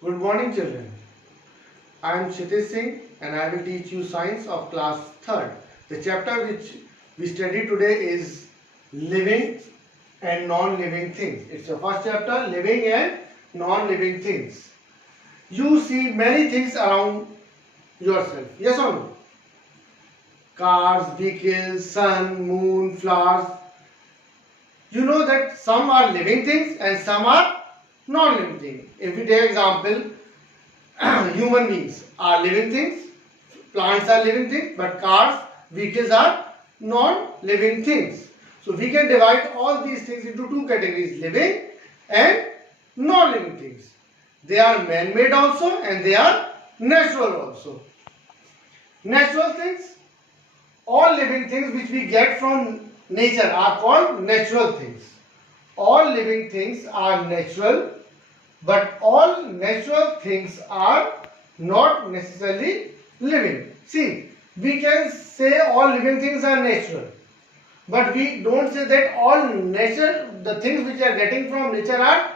Good morning, children. I am Kshitij Singh and I will teach you science of class 3rd. The chapter which we study today is living and non-living things. It's the first chapter, living and non-living things. You see many things around yourself. Yes or no? Cars, vehicles, sun, moon, flowers. You know that some are living things and some are non-living things. If we take example, human beings are living things, plants are living things, but cars, vehicles are non-living things. So we can divide all these things into two categories, living and non-living things. They are man-made also and they are natural also. Natural things, all living things which we get from nature are called natural things. All living things are natural, but all natural things are not necessarily living. See, we can say all living things are natural, but we don't say that all nature, the things which are getting from nature are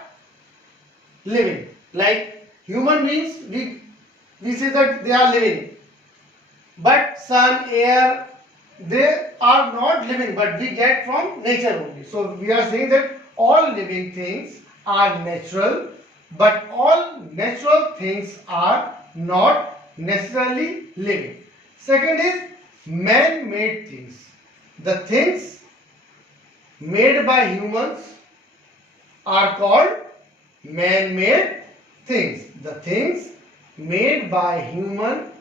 living. Like human beings, we say that they are living, but sun, air, they are not living, but we get from nature only. So we are saying that all living things are natural, but all natural things are not necessarily living. Second is man-made things. The things made by humans are called man-made things. The things made by human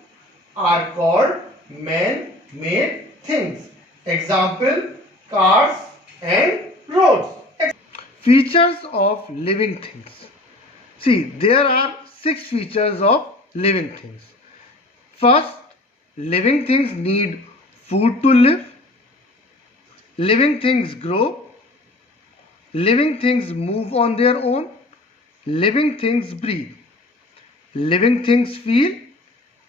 are called man-made things. Example, cars and roads. Features of living things. See, there are 6 features of living things. First, living things need food to live. Living things grow. Living things move on their own. Living things breathe. Living things feel.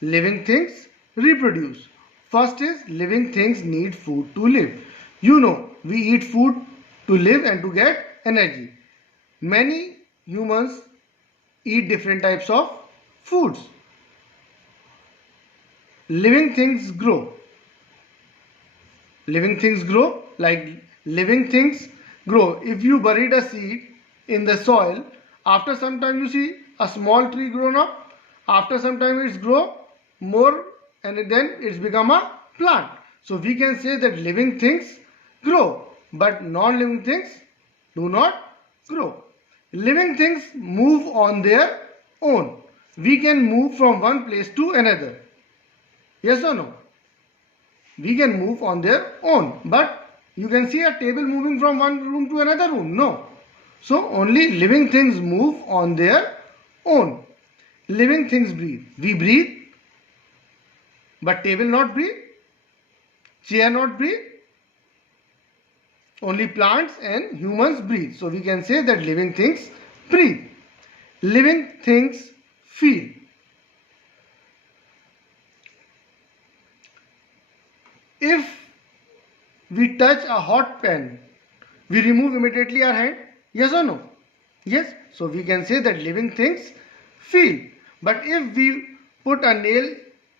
Living things reproduce. First is living things need food to live. You know, we eat food to live and to get energy. Many humans eat different types of foods. Living things grow. Living things grow, like living things grow. If you buried a seed in the soil, after some time you see a small tree grown up. After some time it's grow more and then it's become a plant. So we can say that living things grow, but non-living things do not grow. Living things move on their own. We can move from one place to another. Yes or no? We can move on their own. But you can see a table moving from one room to another room. No. So only living things move on their own. Living things breathe. We breathe, but table not breathe. Chair not breathe. Only plants and humans breathe. So we can say that living things breathe. Living things feel. If we touch a hot pan, we remove immediately our hand. Yes or no? Yes. So we can say that living things feel. But if we put a nail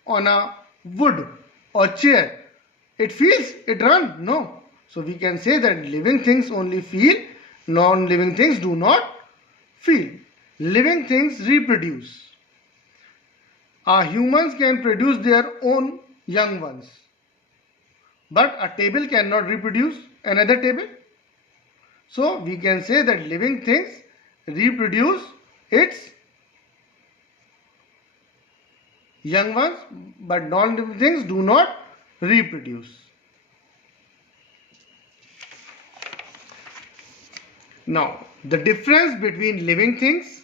on a wood or chair, it feels, it runs. No. So we can say that living things only feel, non-living things do not feel. Living things reproduce. Humans can produce their own young ones. But a table cannot reproduce another table. So we can say that living things reproduce its young ones, but non-living things do not reproduce. Now, the difference between living things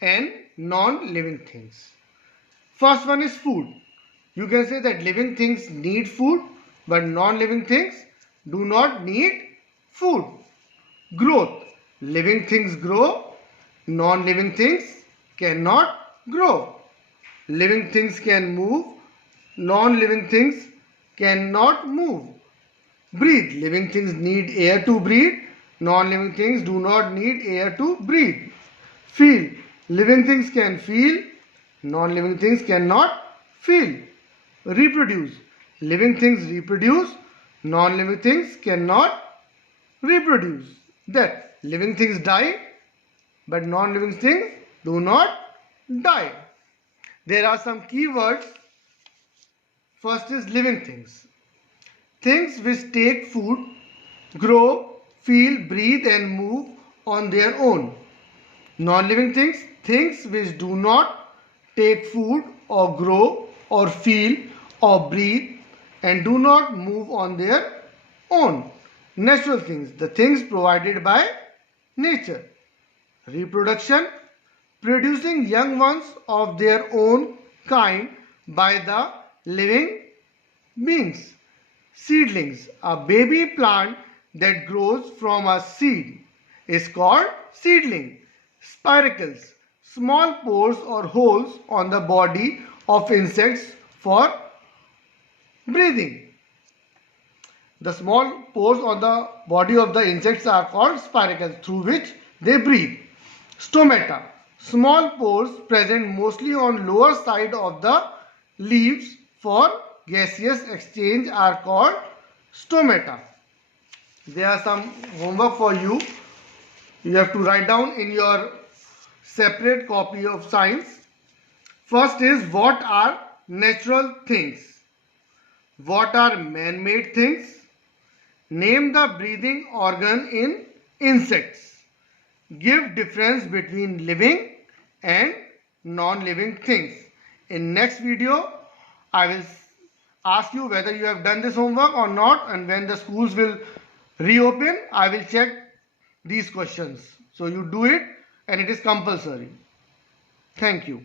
and non-living things. First one is food. You can say that living things need food, but non-living things do not need food. Growth. Living things grow, non-living things cannot grow. Living things can move, non-living things cannot move. Breathe. Living things need air to breathe, non-living things do not need air to breathe. Feel. Living things can feel, non-living things cannot feel. Reproduce. Living things reproduce, non-living things cannot reproduce. That living things die, but non-living things do not die. There are some key words. First is living things. Things which take food, grow, feel, breathe and move on their own. Non-living things, things which do not take food or grow or feel or breathe and do not move on their own. Natural things, the things provided by nature. Reproduction, producing young ones of their own kind by the living beings. Seedlings, a baby plant that grows from a seed is called seedling. Spiracles, small pores or holes on the body of insects for breathing. The small pores on the body of the insects are called spiracles through which they breathe. Stomata, small pores present mostly on lower side of the leaves for gaseous exchange are called stomata. There are some homework for you. You have to write down in your separate copy of science. First is, what are natural things? What are man-made things? Name the breathing organ in insects. Give difference between living and non-living things. In next video, I will ask you whether you have done this homework or not, and when the schools will reopen, I will check these questions. So you do it, and it is compulsory. Thank you.